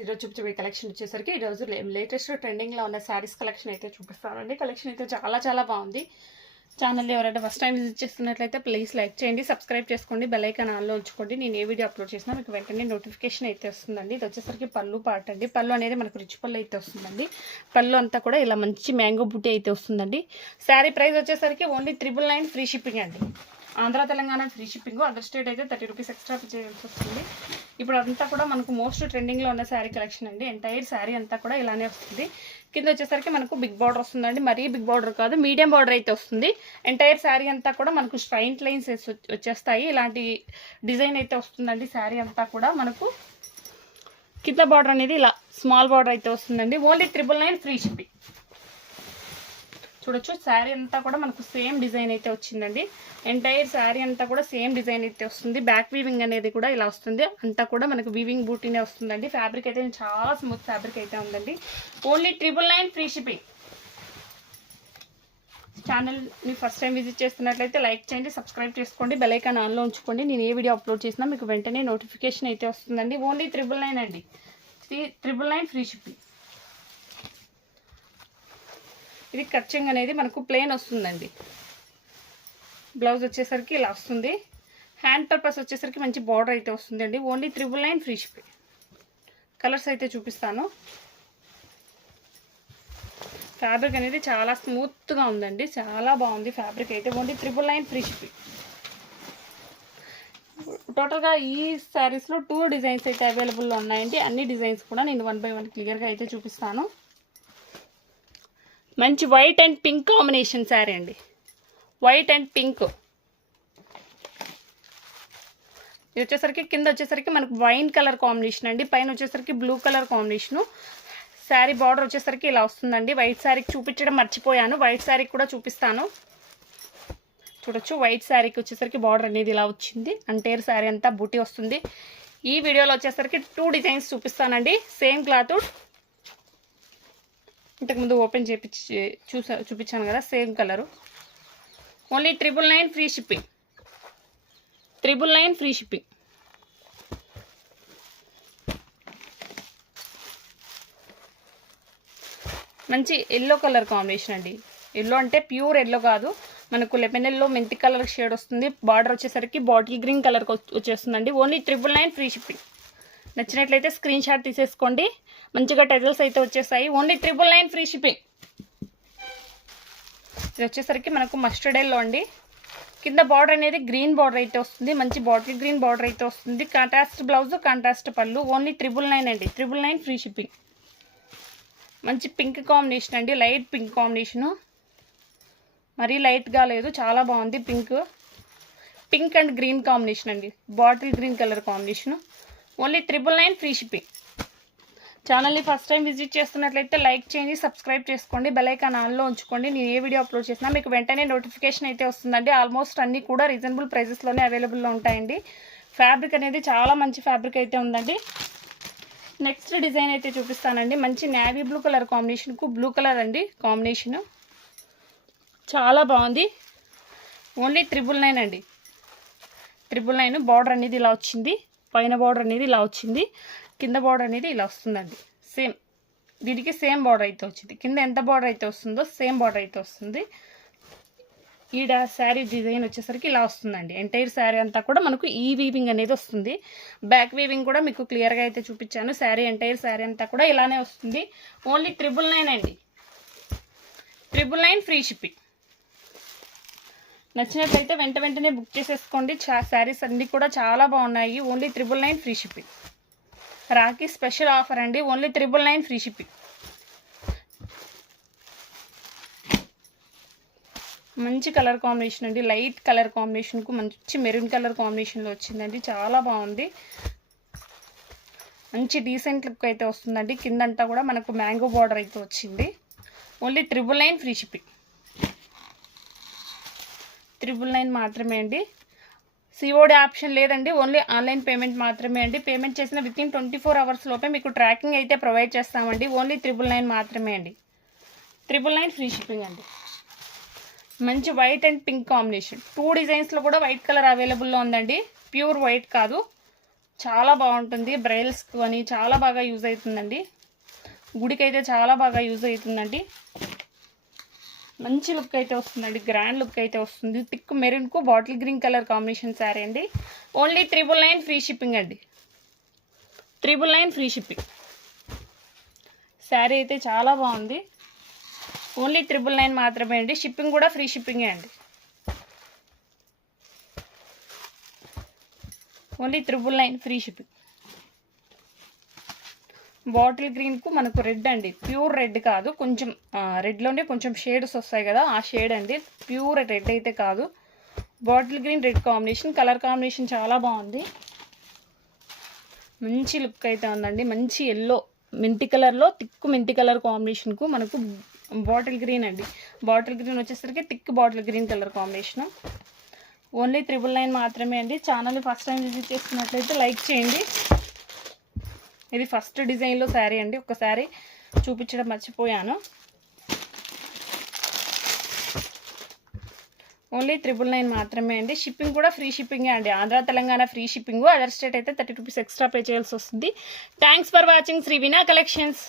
ఈరోజు చూపించే కలెక్షన్ వచ్చేసరికి ఈరోజు లేటెస్ట్ ట్రెండింగ్లో ఉన్న శారీస్ కలెక్షన్ అయితే చూపిస్తానండి. కలెక్షన్ అయితే చాలా బాగుంది. ఛానల్ ఎవరైతే ఫస్ట్ టైం విజిట్ చేస్తున్నట్లయితే ప్లీజ్ లైక్ చేయండి, సబ్స్క్రైబ్ చేసుకోండి, బెల్ ఐకాన్ ఆన్లో ఉంచుకోండి. నేను ఏ వీడియో అప్లోడ్ చేసినా మీకు వెంటనే నోటిఫికేషన్ అయితే వస్తుందండి. ఇది వచ్చేసరికి పళ్ళు పార్ట్ అండి. పళ్ళు అనేది మనకు రిచ్ పళ్ళు అయితే వస్తుందండి. పళ్ళు అంతా కూడా ఇలా మంచి మ్యాంగో బుట్టి అయితే వస్తుందండి. శారీ ప్రైస్ వచ్చేసరికి ఓన్లీ 999 ఫ్రీ షిప్పింగ్ అండి. Andhra Telangana free shipping, other state అయితే 30 రూపీస్ ఎక్స్ట్రా పే చేయాల్సి వస్తుంది. ఇప్పుడు అదంతా కూడా మనకు మోస్ట్ ట్రెండింగ్లో ఉన్న శారీ కలెక్షన్ అండి. ఎంటైర్ శారీ అంతా కూడా ఇలానే వస్తుంది. కింద వచ్చేసరికి మనకు బిగ్ బార్డర్ వస్తుందండి. మరీ బిగ్ బార్డర్ కాదు, మీడియం బార్డర్ అయితే వస్తుంది. ఎంటైర్ శారీ అంతా కూడా మనకు స్ట్రైట్ లైన్స్ వచ్చేస్తాయి. ఇలాంటి డిజైన్ అయితే వస్తుందండి. శారీ అంతా కూడా మనకు కింద బార్డర్ అనేది ఇలా స్మాల్ బార్డర్ అయితే వస్తుందండి. Only 999 free shipping. చూడొచ్చు శారీ అంతా కూడా మనకు సేమ్ డిజైన్ అయితే వచ్చిందండి. ఎంటైర్ శారీ అంతా కూడా సేమ్ డిజైన్ అయితే వస్తుంది. బ్యాక్ వీవింగ్ అనేది కూడా ఇలా వస్తుంది. అంతా కూడా మనకు వీవింగ్ బూటీనే వస్తుందండి. ఫ్యాబ్రిక్ అయితే చాలా స్మూత్ ఫ్యాబ్రిక్ అయితే ఉందండి. Only 999 free shipping. ఛానల్ని ఫస్ట్ టైం విజిట్ చేస్తున్నట్లయితే లైక్ చేయండి, సబ్స్క్రైబ్ చేసుకోండి, బెల్ ఐకాన్ ఆన్లో ఉంచుకోండి. నేను ఏ వీడియో అప్లోడ్ చేసినా మీకు వెంటనే నోటిఫికేషన్ అయితే వస్తుందండి. ఓన్లీ 999 అండి. 999 ఫ్రీ షిప్పింగ్. ఇది కట్చింగ్ అనేది మనకు ప్లెయిన్ వస్తుందండి. బ్లౌజ్ వచ్చేసరికి ఇలా వస్తుంది. హ్యాండ్ పర్పస్ వచ్చేసరికి మంచి బార్డర్ అయితే వస్తుందండి. Only 999 free shipping. కలర్స్ అయితే చూపిస్తాను. ఫ్యాబ్రిక్ అనేది చాలా స్మూత్గా ఉందండి. చాలా బాగుంది ఫ్యాబ్రిక్ అయితే. Only 999 free shipping. టోటల్గా ఈ శారీస్లో 2 డిజైన్స్ అయితే అవైలబుల్లో ఉన్నాయండి. అన్ని డిజైన్స్ కూడా నేను 1 బై 1 క్లియర్గా అయితే చూపిస్తాను. మంచి white and pink combination sari అండి. White and pink. ఇది వచ్చేసరికి కింద వచ్చేసరికి మనకు వైన్ కలర్ కాంబినేషన్ అండి. పైన వచ్చేసరికి blue colour combination. Sari border వచ్చేసరికి ఇలా వస్తుందండి. వైట్ శారీకి చూపించడం మర్చిపోయాను, వైట్ శారీకి కూడా చూపిస్తాను. చూడొచ్చు వైట్ శారీకి వచ్చేసరికి బార్డర్ అనేది ఇలా వచ్చింది. అంటేర్ శారీ అంతా బూటీ వస్తుంది. ఈ వీడియోలో వచ్చేసరికి 2 డిజైన్స్ చూపిస్తానండి. సేమ్ క్లాత్ ఇంతకుముందు ఓపెన్ చేపించి చూపించాను కదా, same colour. Only 999 free shipping. 999 free shipping. మంచి ఎల్లో కలర్ కాంబినేషన్ అండి. ఎల్లో అంటే ప్యూర్ ఎల్లో కాదు, మనకు లెమన్ ఎల్లో మెంతి కలర్ షేడ్ వస్తుంది. బార్డర్ వచ్చేసరికి బాటిల్ గ్రీన్ కలర్ వచ్చేస్తుందండి. Only 999 free shipping. నచ్చినట్లయితే స్క్రీన్ షాట్ తీసేసుకోండి. మంచిగా టెజల్స్ అయితే వచ్చేస్తాయి. Only 999 free shipping. ఇది వచ్చేసరికి మనకు మస్టర్డ్ ఎల్లో అండి. కింద బార్డర్ అనేది గ్రీన్ బార్డర్ అయితే వస్తుంది. మంచి బాటిల్ గ్రీన్ బార్డర్ అయితే వస్తుంది. కాంట్రాస్ట్ బ్లౌజ్, కాంట్రాస్ట్ పళ్ళు. ఓన్లీ 999 అండి. 999 ఫ్రీ షిప్పింగ్. మంచి పింక్ కాంబినేషన్ అండి. లైట్ పింక్ కాంబినేషను, మరీ లైట్గా లేదు, చాలా బాగుంది. పింక్ అండ్ గ్రీన్ కాంబినేషన్ అండి. Bottle green colour combination. Only 999 free shipping. ఛానల్ని ఫస్ట్ టైం విజిట్ చేస్తున్నట్లయితే లైక్ చేయండి, సబ్స్క్రైబ్ చేసుకోండి, బెల్ ఐకాన్ ఆన్లో ఉంచుకోండి. నేను ఏ వీడియో అప్లోడ్ చేసినా మీకు వెంటనే నోటిఫికేషన్ అయితే వస్తుందండి. ఆల్మోస్ట్ అన్నీ కూడా రీజనబుల్ ప్రైజెస్లోనే అవైలబుల్లో ఉంటాయండి. ఫ్యాబ్రిక్ అనేది చాలా మంచి ఫ్యాబ్రిక్ అయితే ఉందండి. నెక్స్ట్ డిజైన్ అయితే చూపిస్తానండి. మంచి నేవీ బ్లూ కలర్ కాంబినేషన్కు బ్లూ కలర్ అండి కాంబినేషన్. చాలా బాగుంది. ఓన్లీ 999 అండి. 999. బార్డర్ అనేది ఇలా వచ్చింది. పైన బార్డర్ అనేది ఇలా వచ్చింది. కింద బార్డర్ అనేది ఇలా వస్తుందండి. సేమ్ దీనికి సేమ్ బార్డర్ అయితే వచ్చింది. కింద ఎంత బార్డర్ అయితే వస్తుందో సేమ్ బార్డర్ అయితే వస్తుంది. ఈడ శారీ డిజైన్ వచ్చేసరికి ఇలా వస్తుందండి. ఎంటైర్ శారీ అంతా కూడా మనకు ఈ వీవింగ్ అనేది వస్తుంది. బ్యాక్ వీవింగ్ కూడా మీకు క్లియర్గా అయితే చూపించాను. శారీ ఎంటైర్ శారీ అంతా కూడా ఇలానే వస్తుంది. ఓన్లీ 999 అండి. 999 ఫ్రీ షిప్పింగ్. నచ్చినట్లయితే వెంటనే బుక్ చేసేసుకోండి. శారీస్ అన్నీ కూడా చాలా బాగున్నాయి. Only 999 free shipping. Rakhi special offer అండి. Only 999 free shipping. మంచి కలర్ కాంబినేషన్ అండి. లైట్ కలర్ కాంబినేషన్కు మంచి మెరూన్ కలర్ కాంబినేషన్లో వచ్చిందండి. చాలా బాగుంది. మంచి డీసెంట్ లుక్ అయితే వస్తుందండి. కిందంతా కూడా మనకు మ్యాంగో బార్డర్ అయితే వచ్చింది. Only 999 free shipping. 999 మాత్రమే అండి. సిఓడి ఆప్షన్ లేదండి. ఓన్లీ ఆన్లైన్ పేమెంట్ మాత్రమే అండి. పేమెంట్ చేసిన వితిన్ 24 అవర్స్ లోపే మీకు ట్రాకింగ్ అయితే ప్రొవైడ్ చేస్తామండి. ఓన్లీ 999 మాత్రమే అండి. 999 ఫ్రీ షిప్పింగ్ అండి. మంచి వైట్ అండ్ పింక్ కాంబినేషన్. 2 డిజైన్స్లో కూడా వైట్ కలర్ అవైలబుల్లో ఉందండి. ప్యూర్ వైట్ కాదు, చాలా బాగుంటుంది. బ్రైల్స్కి అని చాలా బాగా యూజ్ అవుతుందండి. గుడికి అయితే చాలా బాగా యూజ్ అవుతుందండి. మంచి లుక్ అయితే వస్తుందండి. గ్రాండ్ లుక్ అయితే వస్తుంది. థిక్ మెరూన్కు bottle green colour combination sari అండి. ఓన్లీ 999 ఫ్రీ షిప్పింగ్ అండి. 999 ఫ్రీ షిప్పింగ్. శారీ అయితే చాలా బాగుంది. ఓన్లీ 999 మాత్రమే అండి. షిప్పింగ్ కూడా ఫ్రీ షిప్పింగే అండి. Only 999 free shipping. బాటిల్ గ్రీన్కు మనకు రెడ్ అండి. ప్యూర్ రెడ్ కాదు, కొంచెం రెడ్లోనే కొంచెం షేడ్స్ వస్తాయి కదా, ఆ షేడ్ అండి. ప్యూర్ రెడ్ అయితే కాదు. Bottle green red combination. Colour combination చాలా బాగుంది. మంచి లుక్ అయితే ఉందండి. మంచి ఎల్లో మెంటి కలర్లో థిక్ మెంటి కలర్ కాంబినేషన్కు మనకు బాటిల్ గ్రీన్ అండి. బాటిల్ గ్రీన్ వచ్చేసరికి thick bottle green colour combination. Only 999 మాత్రమే అండి. ఛానల్ని ఫస్ట్ టైం విజిట్ చేస్తున్నట్లయితే లైక్ చేయండి. ఇది ఫస్ట్ డిజైన్లో శారీ అండి. ఒక శారీ చూపించడం మర్చిపోయాను. ఓన్లీ 999 మాత్రమే అండి. షిప్పింగ్ కూడా ఫ్రీ షిప్పింగే అండి. Andhra Telangana free shipping. Other state అయితే 30 రూపీస్ ఎక్స్ట్రా పే చేయాల్సి వస్తుంది. Thanks for watching Shri Veena collections.